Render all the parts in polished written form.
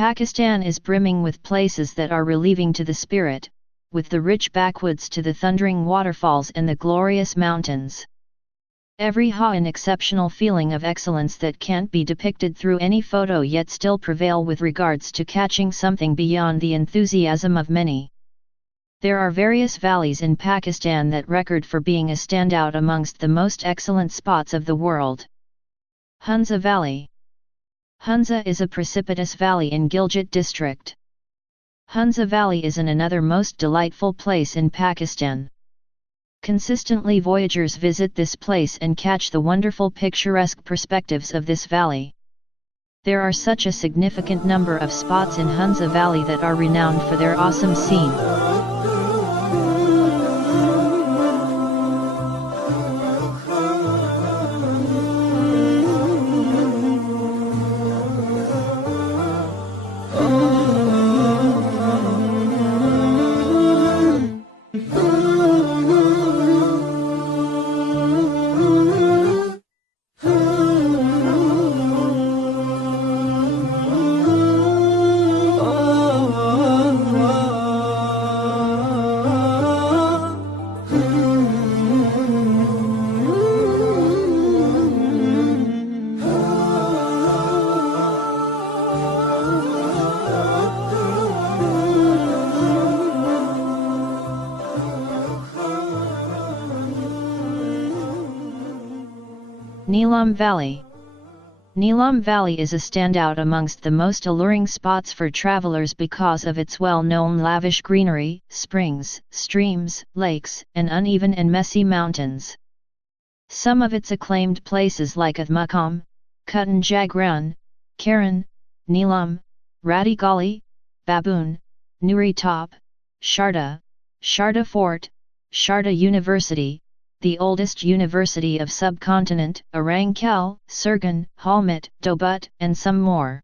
Pakistan is brimming with places that are relieving to the spirit, with the rich backwoods to the thundering waterfalls and the glorious mountains. Every an exceptional feeling of excellence that can't be depicted through any photo yet still prevail with regards to catching something beyond the enthusiasm of many. There are various valleys in Pakistan that record for being a standout amongst the most excellent spots of the world. Hunza Valley. Hunza is a precipitous valley in Gilgit district. Hunza Valley is another most delightful place in Pakistan. Consistently voyagers visit this place and catch the wonderful picturesque perspectives of this valley. There are such a significant number of spots in Hunza Valley that are renowned for their awesome scene. Neelam Valley. Neelam Valley is a standout amongst the most alluring spots for travelers because of its well-known lavish greenery, springs, streams, lakes, and uneven and messy mountains. Some of its acclaimed places like Athmukam, Kutan Jagran, Karan, Neelam, Rati Gali, Baboon, Nuri Top, Sharda, Sharda Fort, Sharda University, the oldest university of subcontinent, Arangkal, Surgan, Halmit, Dobut, and some more.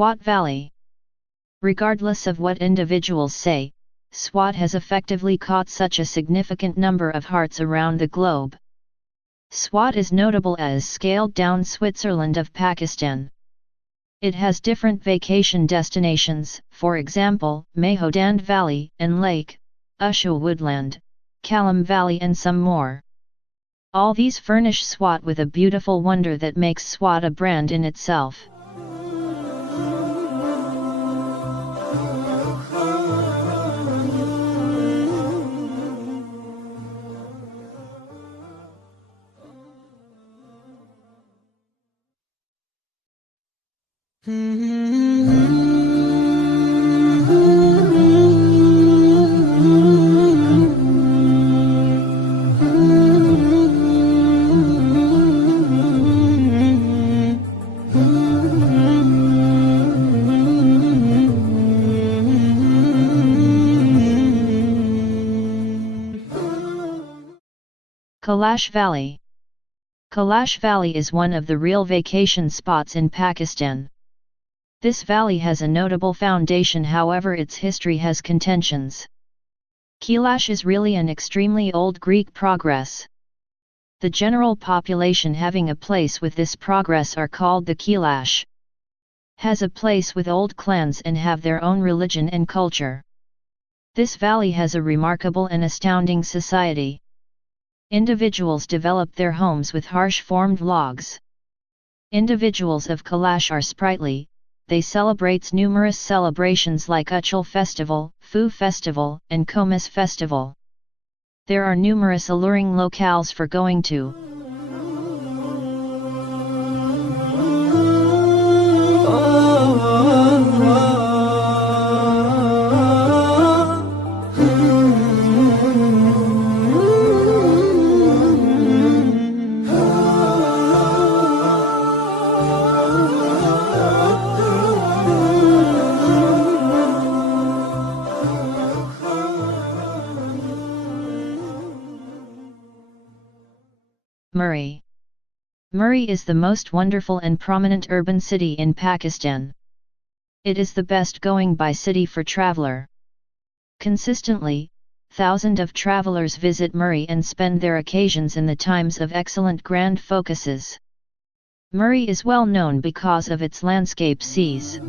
Swat Valley. Regardless of what individuals say, Swat has effectively caught such a significant number of hearts around the globe. Swat is notable as scaled-down Switzerland of Pakistan. It has different vacation destinations, for example, Mahodand Valley and Lake, Ushul Woodland, Kalam Valley and some more. All these furnish Swat with a beautiful wonder that makes Swat a brand in itself. Kailash Valley. Kailash Valley is one of the real vacation spots in Pakistan. This valley has a notable foundation, however its history has contentions. Kailash is really an extremely old Greek progress. The general population having a place with this progress are called the Kailash. Has a place with old clans and have their own religion and culture. This valley has a remarkable and astounding society. Individuals develop their homes with harsh-formed logs. Individuals of Kailash are sprightly, they celebrates numerous celebrations like Uchul Festival, Fu Festival, and Komas Festival. There are numerous alluring locales for going to. Murree is the most wonderful and prominent urban city in Pakistan. It is the best going by city for traveler. Consistently, thousands of travelers visit Murree and spend their occasions in the times of excellent grand focuses. Murree is well known because of its landscape seas.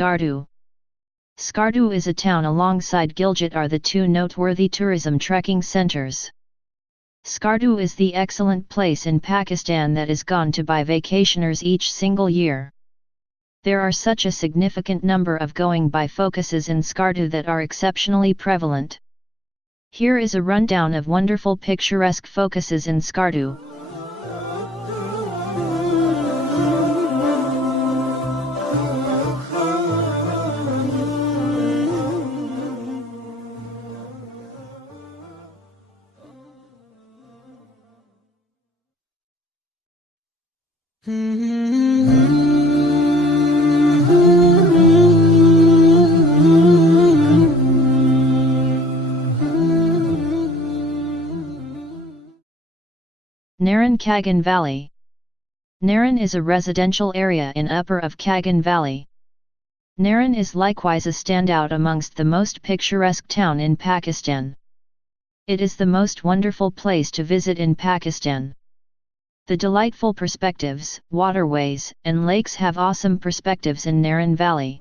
Skardu. Skardu is a town alongside Gilgit are the two noteworthy tourism trekking centers. Skardu is the excellent place in Pakistan that is gone to by vacationers each single year. There are such a significant number of going by focuses in Skardu that are exceptionally prevalent. Here is a rundown of wonderful picturesque focuses in Skardu. Naran Kagan Valley. Naran is a residential area in upper of Kagan Valley. Naran is likewise a standout amongst the most picturesque town in Pakistan. It is the most wonderful place to visit in Pakistan. The delightful perspectives, waterways, and lakes have awesome perspectives in Naran Valley.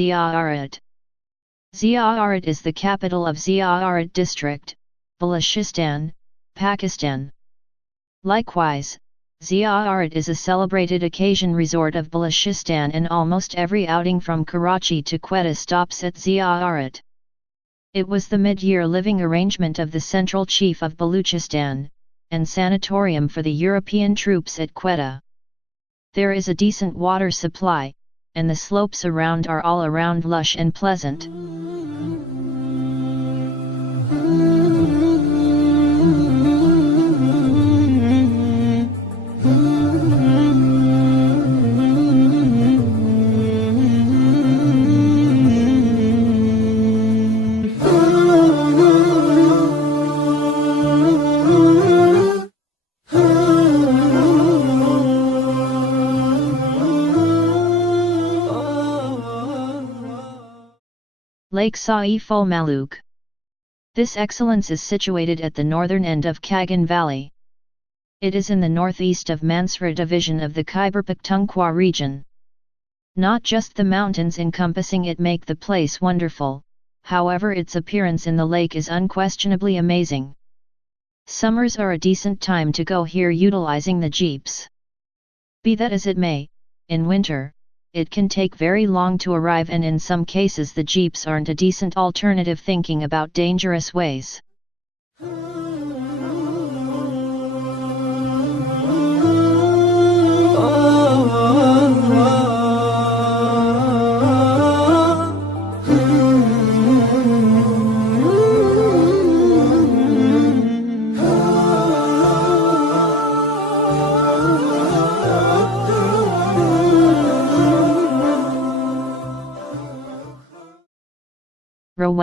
Ziyarat. Ziyarat is the capital of Ziyarat district, Balochistan, Pakistan. Likewise, Ziyarat is a celebrated occasion resort of Balochistan and almost every outing from Karachi to Quetta stops at Ziyarat. It was the mid-year living arrangement of the Central Chief of Balochistan, and sanatorium for the European troops at Quetta. There is a decent water supply, and the slopes around are all around lush and pleasant. Lake Saif-ul Maluk. This excellence is situated at the northern end of Kagan Valley. It is in the northeast of Mansehra division of the Khyber Pakhtunkhwa region. Not just the mountains encompassing it make the place wonderful, however its appearance in the lake is unquestionably amazing. Summers are a decent time to go here utilizing the jeeps. Be that as it may, in winter, it can take very long to arrive and in some cases the jeeps aren't a decent alternative thinking about dangerous ways.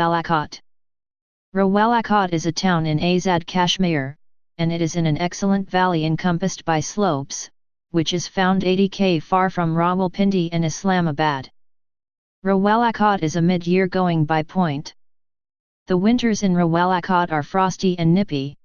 Rawalakot. Rawalakot is a town in Azad Kashmir, and it is in an excellent valley encompassed by slopes, which is found 80 km far from Rawalpindi and Islamabad. Rawalakot is a mid-year going by point. The winters in Rawalakot are frosty and nippy.